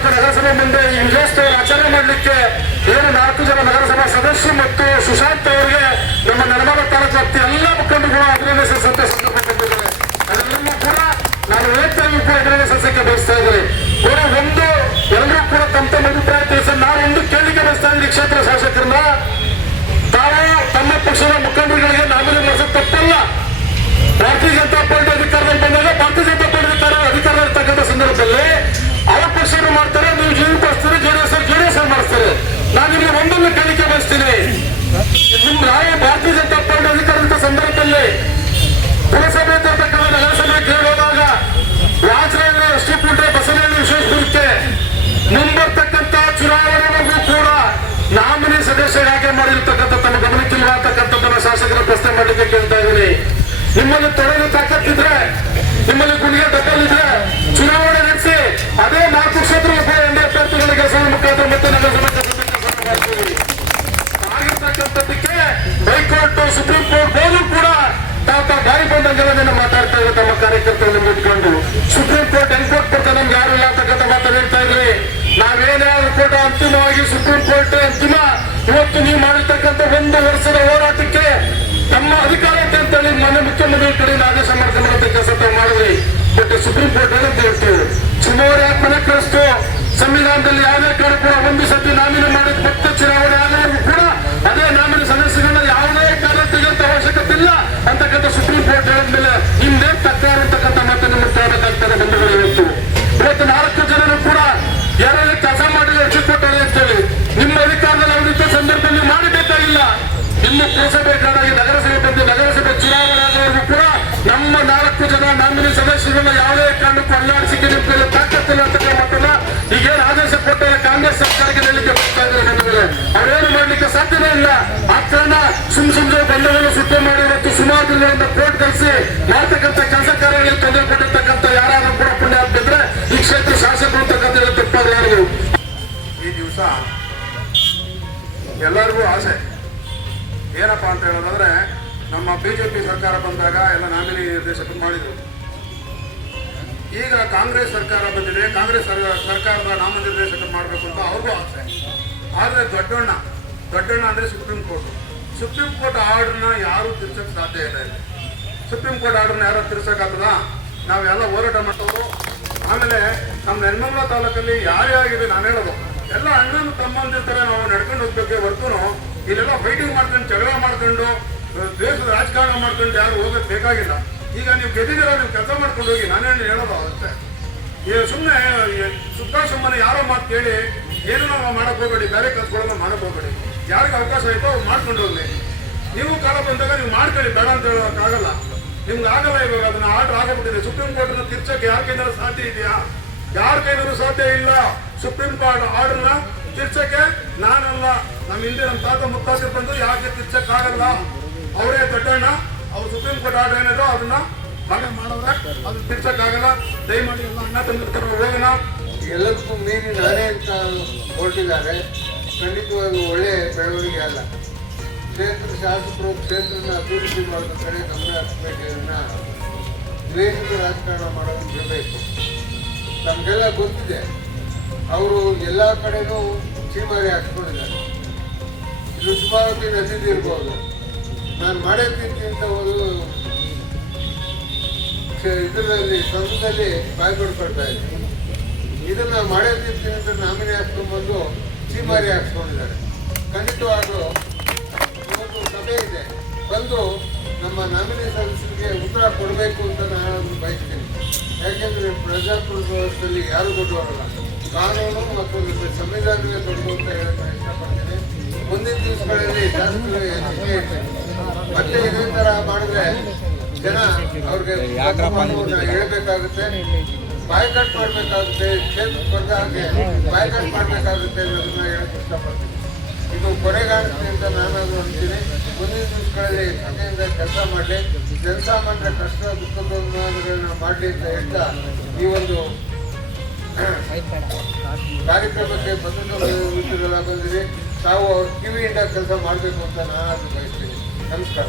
ತಾಲೂಕು ನಗರಸಭೆ ಮುಂದೆ ಈ ವಿಜಯೋತ್ಸವ ಆಚರಣೆ ಮಾಡಲಿಕ್ಕೆ ಏನು 4 ಜನ ನಗರಸಭಾ ಸದಸ್ಯರು ಮತ್ತು ಸುಶಾಂತ್ ಅವರಿಗೆ ನಮ್ಮ ನರ್ಮದಾ ತಾಲೂಕು ವ್ಯಾಪ್ತಿಯ ಎಲ್ಲ ಮುಖಂಡರುಗಳು ಅಭಿನಂದನೆ ಸಂತೋಷಪಟ್ಟಿದ್ದಾರೆ. ಅದೆಲ್ಲರೂ ಕೂಡ ನಾನು ಹೇಳ್ತೇವೆ ಕೂಡ ಅಭಿನಂದನೆ ಸಲ್ಲಿಸಕ್ಕೆ ಬಯಸ್ತಾ ಇದ್ದಾರೆ. ಒಂದು ಎಲ್ಲರೂ ಕೂಡ ತಮ್ಮ ಅಭಿಪ್ರಾಯ ತಿಳಿಸಿ ನಾನು ಒಂದು ಕೇಳಿಕೆ ಬಯಸ್ತಾ ಇದ್ದೀನಿ. ಕ್ಷೇತ್ರ ಶಾಸಕರನ್ನ ತಾವು ತಮ್ಮ ಪಕ್ಷದ ಮುಖಂಡರುಗಳಿಗೆ ನಾಮಿನೇಟ್ ಮಾಡಿಸೋದು ತಪ್ಪಲ್ಲ. ಭಾರತೀಯ ಜನತಾ ಪಾರ್ಟಿ ಅಧಿಕಾರದಲ್ಲಿ ಬಂದಾಗ ಭಾರತೀಯ ಜನತಾ ಪಾರ್ಟಿ ಅಧಿಕಾರ ಇರ್ತಕ್ಕಂಥ ಸಂದರ್ಭದಲ್ಲಿ ಅವರ ಪಕ್ಷರು ಮಾಡ್ತಾರೆ, ನೀವು ಜೆಡಿಎಸ್ ಬರ್ತೀರಿ, ಜೆಡಿಎಸ್ ಮಾಡಿಸ್ತಾರೆ. ನಾನು ಇಲ್ಲಿ ಒಂದನ್ನು ಕೇಳಿಕೆ ಬಯಸ್ತೀನಿ. ನಾವು ಭಾರತೀಯ ಜನತಾ ಪಾರ್ಟಿ ಅಧಿಕಾರದ ಸಂದರ್ಭದಲ್ಲಿ ಪುರಸಭೆ ಇರ್ತಕ್ಕಂಥ ನಗರಸಭೆ ಕೇಳೋದಾಗ ರಾಜರಾಜ ಅಷ್ಟುಪುಟ್ರೆ ಬಸವನಹಳ್ಳಿ ವಿಶ್ವೇಶ್ವರಕ್ಕೆ ಮುಂಬರ್ತಕ್ಕಂಥ ಚುನಾವಣೆಗೂ ಕೂಡ ನಾಮಿನಿ ಸದಸ್ಯರಾಗಿ ಮಾಡಿರ್ತಕ್ಕಂಥ ತಮ್ಮ ಗಮನಕ್ಕಿಲ್ಲ ಅಂತಕ್ಕಂಥದ್ದನ್ನ ಶಾಸಕರ ಪ್ರಶ್ನೆ ಮಾಡಲಿಕ್ಕೆ ಕೇಳ್ತಾ ಇದ್ದೀನಿ. ನಿಮ್ಮಲ್ಲಿ ತೊಡಗಿ ತಾಕತ್ತಿದ್ರೆ, ನಿಮ್ಮಲ್ಲಿ ಗುಣಿಗೆ ಡಬ್ಬಲ್ಲಿದ್ರೆ ಚುನಾವಣೆ ನಡೆಸಿ ಅದೇ 4 ಕ್ಷೇತ್ರ ಎನ್ಡಿ ಅಭ್ಯರ್ಥಿಗಳ ಕೆಲಸದ ಮುಖಾಂತರ ಮತ್ತೆ ನಗರಸಭೆ ಆಗಿರ್ತಕ್ಕಂಥದ್ದಕ್ಕೆ ಹೈಕೋರ್ಟ್ ಸುಪ್ರೀಂ ಕೋರ್ಟ್ ಬೋರ್ಡು ಕೂಡ ತಾವು ಬಾಯಿ ಬಂದಂಗೆಲ್ಲ ಮಾತಾಡ್ತಾ ಇದ್ರು. ತಮ್ಮ ಕಾರ್ಯಕರ್ತರನ್ನು ಇಟ್ಕೊಂಡು ಸುಪ್ರೀಂ ಕೋರ್ಟ್ ಎನ್ಕೋರ್ಟ್ ಕೊಡ್ತಾ ನಮ್ಗೆ ಯಾರು ಇಲ್ಲ ಅಂತಕ್ಕಂಥ ಮಾತನ್ನು ಹೇಳ್ತಾ ಇದ್ರಿ. ನಾವೇನಾದ್ರೂ ಕೂಡ ಅಂತಿಮವಾಗಿ ಸುಪ್ರೀಂ ಕೋರ್ಟ್ ಅಂತಿಮ ಇವತ್ತು ನೀವು ಮಾಡಿರ್ತಕ್ಕಂಥ 1 ವರ್ಷದ ಹೋರಾಟಕ್ಕೆ ತಮ್ಮ ಅಧಿಕಾರ ಅಂತೇಳಿ ಮನೆ ಮುಖ್ಯಮಂತ್ರಿ ಕಡೆಯಿಂದ ಆದೇಶ ಮಾಡ್ಕೊಂಡ್ಬಂತ ಕೆಲಸ ಮಾಡಿದ್ರಿ. ಬಟ್ ಸುಪ್ರೀಂ ಕೋರ್ಟ್ ಏನಂತ ಹೇಳ್ತೀವಿ, ಚುನಾವಣೆ ಯಾಕೆ ಮನೆ ಕಳಿಸ್ತು, ಸಂವಿಧಾನದಲ್ಲಿ ಯಾವುದೇ ಕಾರಣಕ್ಕೂ ಒಂದು ಸತಿ ನಾಮಿನಿ ಮಾಡಿದ ಮತ್ತೆ ಚುನಾವಣೆ ಆದವರೆಗೂ ಕೂಡ ಅದೇ ನಾಮಿನಿ ಸದಸ್ಯಗಳನ್ನ ಯಾವುದೇ ಕಾರಣ ತೆಗೆಯುವಂತ ಅವಶ್ಯಕತೆ ಇಲ್ಲ ಅಂತಕ್ಕಂಥ ಸುಪ್ರೀಂ ಕೋರ್ಟ್ ಹೇಳಿದ್ಮೇಲೆ ನಿಮ್ದೇ ತಕ್ಕಾರ ಅಂತಕ್ಕಂಥ ಮಾತನ್ನು ಮುಟ್ಟಾಗಬೇಕಾಗ್ತದೆ. ಬಂಧುಗಳು ಇವತ್ತು 4 ಜನರು ಕೂಡ ಯಾರು ಕೆಲಸ ಮಾಡಿದ್ರೆ ಅರ್ಜಿ ಕೊಟ್ಟರೆ ಅಂತೇಳಿ ನಿಮ್ಮ ಅಧಿಕಾರದಲ್ಲಿ ಅವರಿದ್ದ ಸಂದರ್ಭದಲ್ಲಿ ಮಾಡಬೇಕಾಗಿಲ್ಲ. ಇನ್ನು ಪುರಸಭೆಗಾಗಿ ನಗರಸಭೆ ಬಂದು ನಗರಸಭೆ ಚುನಾವಣೆ ಆದವರೆಗೂ ಕೂಡ ನಮ್ಮ 4 ಜನ ನಾಮಿನಿ ಸದಸ್ಯರನ್ನ ಯಾವುದೇ ಕಾರಣಕ್ಕೂ ಅಲ್ಲಾಡಿಸಿಕೆ ನಿಂತಲ್ಲಿ ತಾಕತ್ತಿಲ್ಲ ಅಂತಕ್ಕಂಥ ಮಾತನ್ನ ಈಗೇನು ಆದೇಶ ಕೊಟ್ಟರೆ ಕಾಂಗ್ರೆಸ್ ಸರ್ಕಾರಕ್ಕೆ ಹೇಳಲಿಕ್ಕೆ ಬರ್ತಾ ಇದ್ದಾರೆ. ನನ್ನ ಮೇಲೆ ಅವರೇನು ಮಾಡ್ಲಿಕ್ಕೆ ಸಾಧ್ಯವೇ ಇಲ್ಲ. ಆ ಕಾರಣ ಸುಮ್ಮನೆ ಬಂಡವಾಳ ಸುಟ್ಟು ಮಾಡಿ ಮತ್ತು ಸುಮಾರು ದಿನಗಳಿಂದ ಕೋರ್ಟ್ ಕಳಿಸಿ ಮಾಡ್ತಕ್ಕಂಥ ಕೆಲಸ ಕಾರ್ಯಗಳಿಗೆ ತೊಂದರೆ ಕೊಟ್ಟಿರ್ತಕ್ಕಂಥ ಯಾರಾದ್ರೂ ಕೂಡ ಪುಣ್ಯ ಆಗ್ತಿದ್ರೆ ಈ ಕ್ಷೇತ್ರ ಶಾಸಕರು ಅಂತಕ್ಕಂಥ ಹೇಳಿ ತಪ್ಪಾದ್ರೆ ಯಾರಿಗೂ ಈ ದಿವಸ ಎಲ್ಲರಿಗೂ ಆಸೆ ಏನಪ್ಪಾ ಅಂತ ಹೇಳೋದಾದ್ರೆ, ನಮ್ಮ ಬಿಜೆಪಿ ಸರ್ಕಾರ ಬಂದಾಗ ಎಲ್ಲ ನಾಮಿನಿ ನಿರ್ದೇಶಕರು ಮಾಡಿದ್ರು. ಈಗ ಕಾಂಗ್ರೆಸ್ ಸರ್ಕಾರ ಬಂದಿದೆ, ಕಾಂಗ್ರೆಸ್ ಸರ್ಕಾರದ ನಾಮನಿರ್ದೇಶಕರು ಮಾಡಬೇಕು ಅಂತ ಅವ್ರಿಗೂ ಆಸೆ. ಆದರೆ ದೊಡ್ಡಣ್ಣ ಅಂದ್ರೆ ಸುಪ್ರೀಂ ಕೋರ್ಟ್ ಆರ್ಡರ್ನ ಯಾರು ತಿರ್ಸಕ್ಕೆ ಸಾಧ್ಯ ಇಲ್ಲ. ಸುಪ್ರೀಂ ಕೋರ್ಟ್ ಆರ್ಡರ್ನ ಯಾರು ತಿರ್ಸಕ್ಕಾಗದ? ನಾವೆಲ್ಲ ಹೋರಾಟ ಮಾಡ್ತವ್ರು. ಆಮೇಲೆ ನಮ್ಮ ನೆಲಮಂಗಲ ತಾಲೂಕಲ್ಲಿ ಯಾರೇ ಆಗಿದೆ ನಾನು ಹೇಳೋದು ಎಲ್ಲ ಅಣ್ಣನ ತಮ್ಮಂದಿರ್ತಾರೆ, ನಾವು ನಡ್ಕೊಂಡು ಹೋಗ್ಬೇಕೆ ಹೊರತು ಇಲ್ಲೆಲ್ಲ ಫೈಟಿಂಗ್ ಮಾಡ್ಕೊಂಡು ಜಗಳ ಮಾಡ್ಕೊಂಡು ದೇಶದ ರಾಜಕಾರಣ ಮಾಡ್ಕೊಂಡು ಯಾರು ಹೋಗೋದು ಬೇಕಾಗಿಲ್ಲ. ಈಗ ನೀವು ಗೆದ್ದಿದ್ದೀರ, ನೀವು ಕೆಲಸ ಮಾಡ್ಕೊಂಡು ಹೋಗಿ, ನಾನೇನು ಹೇಳೋದು ಅಷ್ಟೇ. ಈಗ ಸುಮ್ಮನೆ ಯಾರೋ ಮಾತು ಕೇಳಿ ಏನೂ ನಾವು ಮಾಡಕ್ ಹೋಗಬೇಡಿ, ಬೇರೆ ಕೆಲಸಗಳನ್ನ ಮಾಡಕ್ ಹೋಗಬೇಡಿ. ಯಾರಿಗೆ ಅವಕಾಶ ಆಯ್ತೋ ಅವ್ರು ಮಾಡ್ಕೊಂಡು ಹೋಗ್ಲಿ. ನೀವು ಕಾಲ ಬಂದಾಗ ನೀವು ಮಾಡ್ಕೊಳ್ಳಿ, ಬೇಡ ಅಂತ ಹೇಳೋಕ್ಕಾಗಲ್ಲ. ನಿಮ್ಗೆ ಆಗಲ್ಲ. ಇವಾಗ ಅದನ್ನ ಆರ್ಡರ್ ಆಗಬಿಟ್ಟಿದೆ. ಸುಪ್ರೀಂ ಕೋರ್ಟ್ನ ತಿರ್ಚಕ್ಕೆ ಯಾರ ಕೈನಾದ್ರು ಸಾಧ್ಯ ಇದೆಯಾ? ಯಾರ ಕೈನಾದ್ರು ಸಾಧ್ಯ ಇಲ್ಲ. ಸುಪ್ರೀಂ ಕೋರ್ಟ್ ಆರ್ಡರ್ನ ತಿರ್ಚಕ್ಕೆ ನಾನಲ್ಲ, ನಮ್ಮ ಹಿಂದೆ ನಮ್ಮ ತಾತ ಮುತ್ತಾತ ಬಂದು ಯಾಕೆ ತಿರ್ಚಕ್ಕಾಗಲ್ಲ. ಅವರೇ ದೊಡ್ಡಣ್ಣ, ಅವ್ರು ಸುಪ್ರೀಂ ಕೋರ್ಟ್ ಆರ್ಡರ್ ಏನಿದೋ ಅದನ್ನ ಮನೆ ಮಾಡೋದ್ರೆ ಅದು ತಿರ್ಸಕ್ಕಾಗಲ್ಲ. ದಯಮಾಡಿ ಎಲ್ಲ ಅಣ್ಣ ತಂದಿರ್ತಾರೆ, ಹೋಗೋಣ. ಎಲ್ಲದಕ್ಕೂ ಮೀರಿ ನಾನೇ ಅಂತ ಹೊರಟಿದ್ದಾರೆ. ಖಂಡಿತವಾಗಿ ಒಳ್ಳೆ ಬೆಳವಣಿಗೆ ಅಲ್ಲ. ಕ್ಷೇತ್ರ ಶಾಸಕರು ಕ್ಷೇತ್ರನ ಅಭಿವೃದ್ಧಿ ಮಾಡೋದ್ರ ಕಡೆ ಗಮನ ಹರಿಸಬೇಕನ್ನ ದ್ವೇಷದ ರಾಜಕಾರಣ ಮಾಡೋದು ಬಿಡಬೇಕು. ನಮಗೆಲ್ಲ ಗೊತ್ತಿದೆ, ಅವರು ಎಲ್ಲ ಕಡೆನೂ ಚೀಮಾರಿ ಹಾಕ್ಸ್ಕೊಂಡಿದ್ದಾರೆ. ಋಷಭಾವತಿ ನದಿದಿರ್ಬೋದು, ನಾನು ಮಾಡೇ ತಿಂತಿ ಅಂತ ಒಂದು ಇದರಲ್ಲಿ ಸಂಘದಲ್ಲಿ ಬಾಯಿ ಕೊಡ್ಕೊಳ್ತಾ ಇದ್ದೀನಿ. ಇದನ್ನ ಮಾಡೇ ತಿಂತೀನಿ ಅಂತ ನಾಮಿನಿ ಹಾಕ್ಸ್ಕೊಂಡ್ಬಂದು ಚೀಮಾರಿ ಹಾಕ್ಸ್ಕೊಂಡಿದ್ದಾರೆ. ಖಂಡಿತವಾಗಲೂ ಒಂದು ಸಭೆ ಇದೆ, ಬಂದು ನಮ್ಮ ನಾಮಿನಿ ಸದಸ್ಯರಿಗೆ ಉತ್ತರ ಕೊಡಬೇಕು ಅಂತ ನಾನು ಬಯಸ್ತೀನಿ. ಯಾಕೆಂದರೆ ಪ್ರಜಾಪ್ರಭುತ್ವ ವ್ಯವಸ್ಥೆಯಲ್ಲಿ ಯಾರು ದೊಡ್ಡವರಲ್ಲ. ಕಾನೂನು ಮತ್ತು ಸಂವಿಧಾನವೇ ದೊಡ್ಡದು ಅಂತ ಹೇಳಕ್ಕೆ ಇಷ್ಟಪಡ್ತೀನಿ. ಮುಂದಿನ ದಿವಸಗಳಲ್ಲಿ ಶಾಸಕರು ಹೆಚ್ಚಿಗೆ ಮತ್ತೆ ಇದೇ ಥರ ಮಾಡಿದ್ರೆ ಜನ ಅವ್ರಿಗೆ ಹೇಳ್ಬೇಕಾಗುತ್ತೆ, ಬಾಯ್ಕಟ್ ಮಾಡಬೇಕಾಗುತ್ತೆ, ಕ್ಷೇತ್ರ ಸ್ಪರ್ಧಾಗೆ ಬಾಯ್ಕಟ್ ಮಾಡಬೇಕಾಗುತ್ತೆ ಅನ್ನೋದನ್ನ ಹೇಳಕ್ಕೆ ಇಷ್ಟಪಡ್ತೀನಿ. ಇದು ಕೊನೆಗಾಣಿಸ್ತೀನಿ ಅಂತ ನಾನು ಅಂತೀನಿ. ಮುಂದಿನ ದಿವಸಗಳಲ್ಲಿ ಸಭೆಯಿಂದ ಕೆಲಸ ಮಾಡಲಿ, ಜನಸಾಮಾನ್ಯರ ಕಷ್ಟ ದುಃಖಗಳನ್ನ ಮಾಡಲಿ ಅಂತ ಹೇಳ್ತಾ ಈ ಒಂದು ಕಾರ್ಯಕ್ರಮಕ್ಕೆ ಪತ್ರಿಕೆಲ್ಲ ಬಂದಿರಿ. ತಾವು ಅವ್ರ ಕಿವಿಯಿಂದ ಕೆಲಸ ಮಾಡಬೇಕು ಅಂತ ನಾನು ಬಯಸ್ತೀನಿ. ನಮಸ್ಕಾರ.